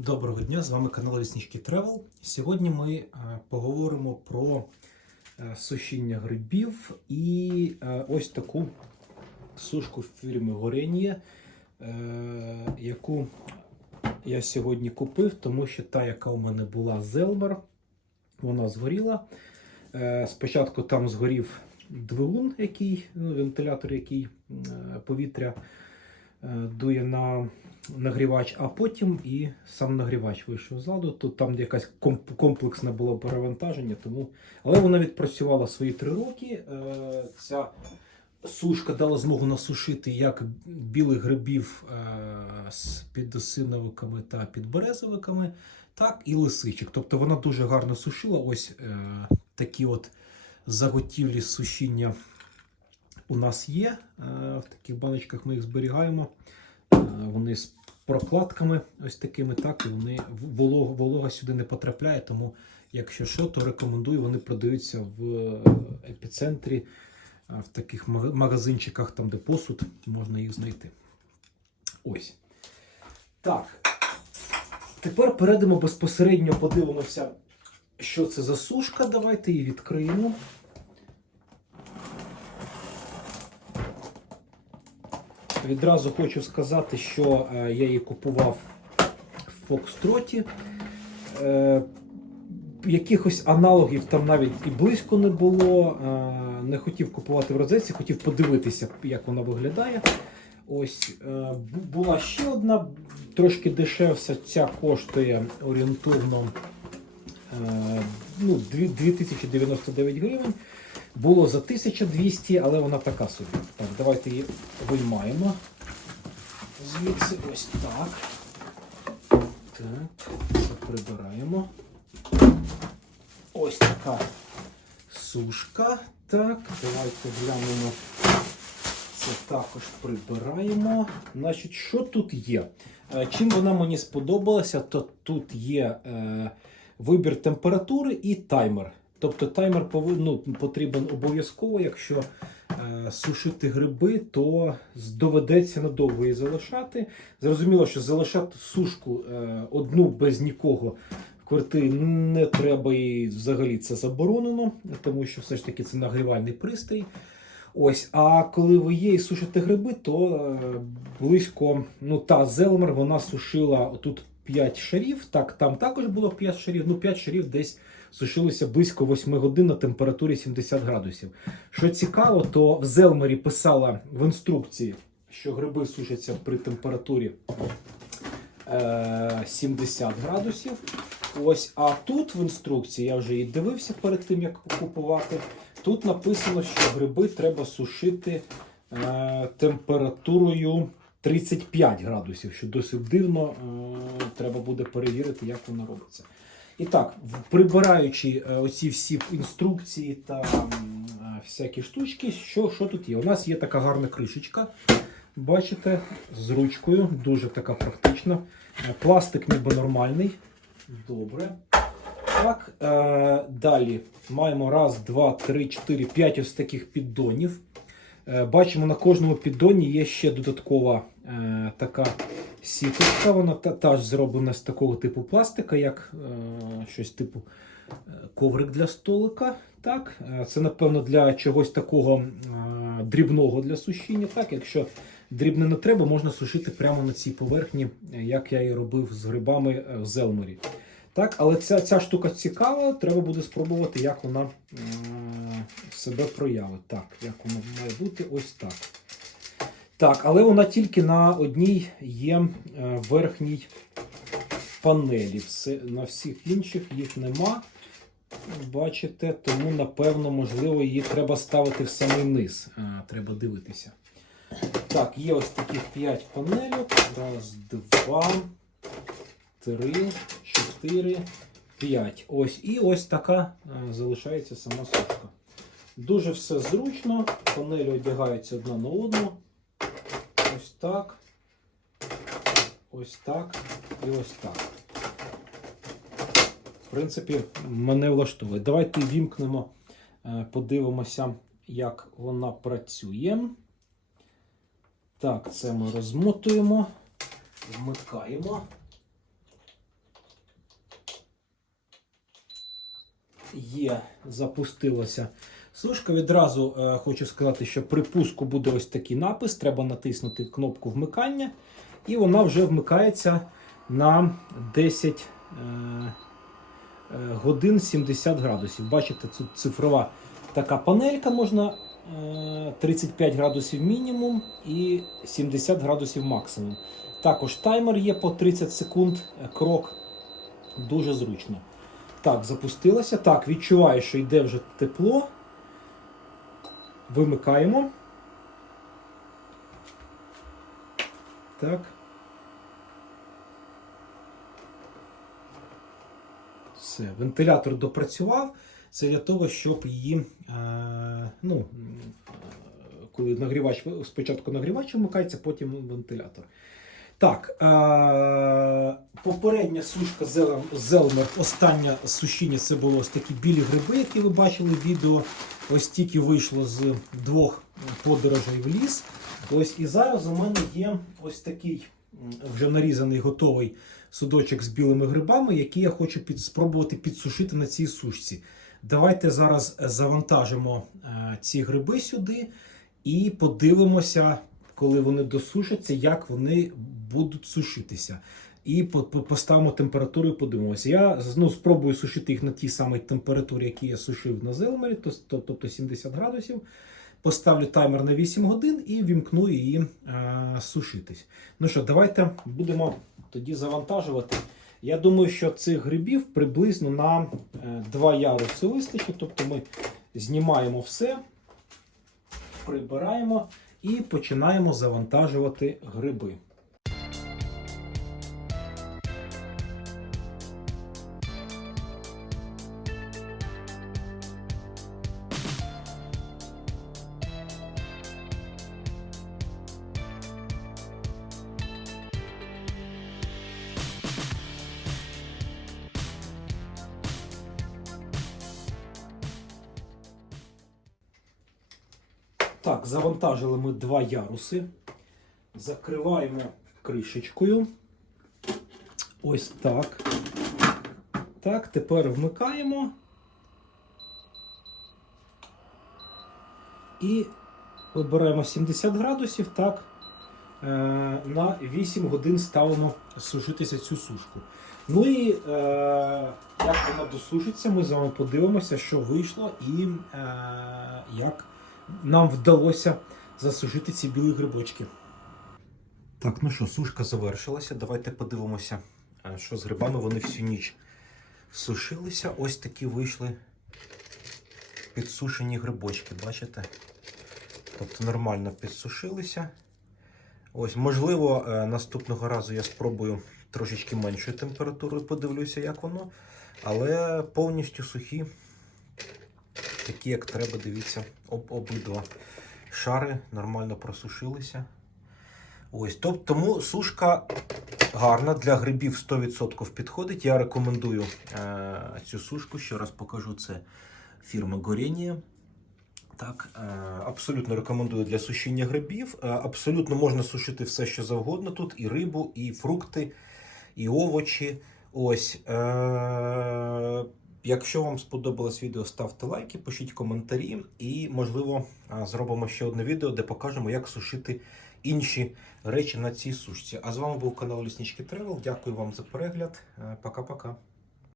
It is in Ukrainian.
Доброго дня, з вами канал Ліснички Travel. Сьогодні ми е, поговоримо про е, сушіння грибів і е, ось таку сушку фірми Горенія, яку я сьогодні купив, тому що та, яка у мене була Зелмер, вона згоріла. Спочатку там згорів двигун, який, ну, вентилятор, який повітря дує на нагрівач, а потім і сам нагрівач вийшов ззаду. Тут там якась комп- комплексне було перевантаження, тому. Але вона відпрацювала свої три роки. Е, Ця сушка дала змогу насушити як білих грибів е, з підосиновиками та підберезовиками, так і лисичок. Тобто вона дуже гарно сушила. Ось е, такі от заготівлі сушіння у нас є. В таких баночках ми їх зберігаємо. Е, Вони з прокладками ось такими, так, і вони волога, волога сюди не потрапляє, тому якщо що, то рекомендую, вони продаються в е, епіцентрі, е, в таких магазинчиках, там, де посуд, можна їх знайти. Ось. Так. Тепер перейдемо безпосередньо, подивимося, що це за сушка. Давайте її відкриємо. Відразу хочу сказати, що е, я її купував в Фокстроті. Е, якихось аналогів там навіть і близько не було. Е, не хотів купувати в розетці, хотів подивитися, як вона виглядає. Ось була ще одна, трошки дешевша. Ця коштує орієнтовно ну, 2099 гривень. Було за 1200, але вона така собі. Так, давайте її виймаємо. Звідси ось так. Так, це прибираємо. Ось така сушка. Так, давайте глянемо. Це також прибираємо. Значить, що тут є? Е, Чим вона мені сподобалася, то тут є е, вибір температури і таймер. Тобто таймер повин, ну, потрібен обов'язково, якщо е, сушити гриби, то доведеться надовго її залишати. Зрозуміло, що залишати сушку е, одну без нікого в квартирі не треба і взагалі це заборонено, тому що все ж таки це нагрівальний пристрій. Ось, а коли ви є і сушите гриби, то е, близько, ну та Зелмер, вона сушила тут 5 шарів. Так, там також було 5 шарів, ну 5 шарів десь сушилося близько 8 годин на температурі 70 градусів. Що цікаво, то в Зелмері писала в інструкції, що гриби сушаться при температурі е, 70 градусів. Ось, а тут в інструкції, я вже її дивився перед тим, як купувати. Тут написано, що гриби треба сушити е, температурою 35 градусів, що досить дивно. Е, треба буде перевірити, як воно робиться. І так, прибираючи е, оці всі інструкції та е, всякі штучки, що, що тут є? У нас є така гарна кришечка. Бачите, з ручкою, дуже така практична. Е, Пластик ніби нормальний. Добре. Так, е, далі маємо раз, два, три, чотири, п'ять ось таких піддонів. Бачимо, на кожному піддоні є ще додаткова е, така сіточка. Вона теж зроблена з такого типу пластика, як е, щось типу е, коврик для столика. Так, е, це напевно для чогось такого е, дрібного для сушіння. Так, якщо дрібне не треба, можна сушити прямо на цій поверхні, е, як я і робив з грибами в Зелморі. Так, але ця, ця штука цікава, треба буде спробувати, як вона е, себе проявить. Так, як вона має бути ось так. Так, але вона тільки на одній є е, верхній панелі. На всіх інших їх нема. Бачите, тому напевно, можливо, її треба ставити в самий низ. Е, треба дивитися. Так, є ось таких 5 панелюк. Раз, два, три, чотири, п'ять. Ось. І ось така е, залишається сама сушка. Дуже все зручно. Панелі одягаються одна на одну. Так. Ось так і ось так. В принципі, мене влаштовує. Давайте вімкнемо, е, подивимося, як вона працює. Так, це ми розмотуємо, вмикаємо. Є, запустилася сушка. Відразу е, хочу сказати, що при пуску буде ось такий напис. Треба натиснути кнопку вмикання, і вона вже вмикається на 10 е, е, годин 70 градусів. Бачите, тут цифрова така панелька можна е, 35 градусів мінімум і 70 градусів максимум. Також таймер є по 30 секунд е, крок. Дуже зручно. Так, запустилася. Так, відчуваю, що йде вже тепло. Вимикаємо. Так. Все, вентилятор допрацював. Це для того, щоб її, е, ну, коли нагрівач, спочатку нагрівач вмикається, потім вентилятор. Так, е, попередня сушка Зелем- Зелмер, останнє сушіння це було ось такі білі гриби, які ви бачили в відео. Ось тільки вийшло з двох подорожей в ліс. Ось і зараз у мене є ось такий вже нарізаний готовий судочок з білими грибами, який я хочу під, спробувати підсушити на цій сушці. Давайте зараз завантажимо е, ці гриби сюди і подивимося, коли вони досушаться, як вони будуть сушитися. І по- по- поставимо температуру і подивимося. Я ну, спробую сушити їх на тій самій температурі, які я сушив на Зелмері, то- то- тобто 70 градусів. Поставлю таймер на 8 годин і вімкну її е, сушитись. Ну що, давайте будемо тоді завантажувати. Я думаю, що цих грибів приблизно на е, два яруси вистачить. Тобто ми знімаємо все, прибираємо і починаємо завантажувати гриби. Так, завантажили ми два яруси. Закриваємо кришечкою. Ось так. Так, тепер вмикаємо. І вибираємо 70 градусів. Так, е, на 8 годин ставимо сушитися цю сушку. Ну і е, як вона досушиться, ми з вами подивимося, що вийшло і е, як нам вдалося засушити ці білі грибочки. Так, ну що, сушка завершилася. Давайте подивимося, е, що з грибами вони всю ніч сушилися. Ось такі вийшли підсушені грибочки, бачите? Тобто нормально підсушилися. Ось, можливо, е, наступного разу я спробую трошечки меншою температурою, подивлюся, як воно. Але повністю сухі, такі, як треба, дивіться, об, обидва шари нормально просушилися. Ось, тоб- тому сушка гарна для грибів 100% підходить. Я рекомендую е, цю сушку. Ще раз покажу це фірма Горінія. Так, е, абсолютно рекомендую для сушіння грибів. Е, абсолютно можна сушити все, що завгодно тут: і рибу, і фрукти, і овочі. Ось. Е, якщо вам сподобалось відео, ставте лайки, пишіть коментарі, і, можливо, зробимо ще одне відео, де покажемо, як сушити інші речі на цій сушці. А з вами був канал Ліснички Тревел. Дякую вам за перегляд. Е, Пока-пока.